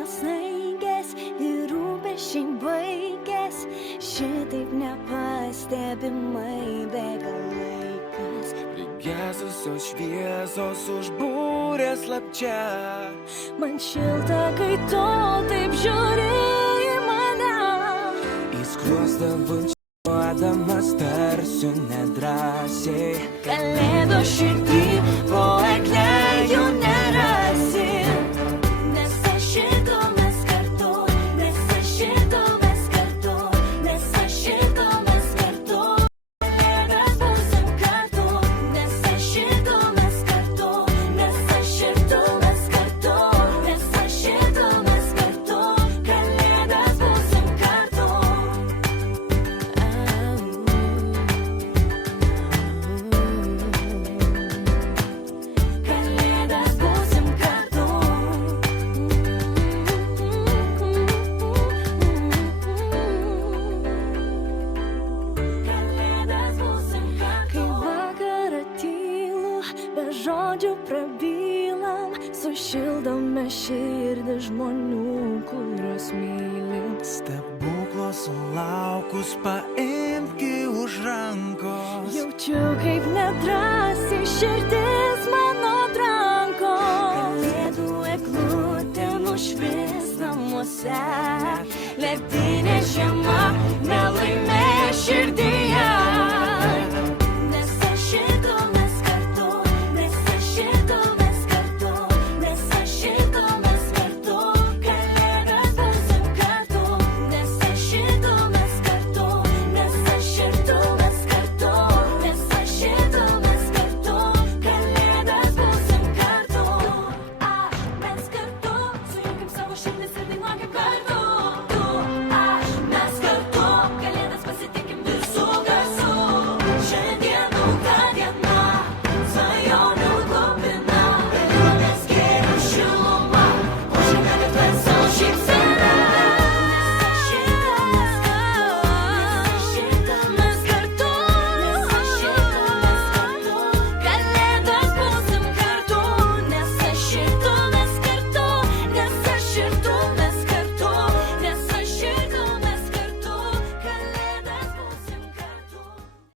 vėl snaigės ir rūpesčiai baigės, šitaip nepastebimai bėga laikas. Prigesusios šviesos užbūrė slapčia, Man šilta, kai tu taip žiūri į mane. į skruostą bučiuodamas tarsiu nedrąsiai. Kalėdų širdį po egle jų nerasi. Nes aš šito mes kartu, nes aš šito mes kartu, nes aš šito mes kartu. Kalėdas būsim kartu, nes aš šito mes kartu, nes aš šito mes kartu, nes aš šito mes kartu. Kalėdas būsim kartu. Kalėdas būsim kartu. Kalėdas būsim kartu. Kai vakarą tylu, be žodžių prabylam, sušildome širdį žmonių, kuriuos mylim. Stebuklo sulaukus paimki už rankos. Jaučiu, kaip nedrąsiai širdis mano tranko. Kalėdų eglutė nušvis namuose, ledinė žiema.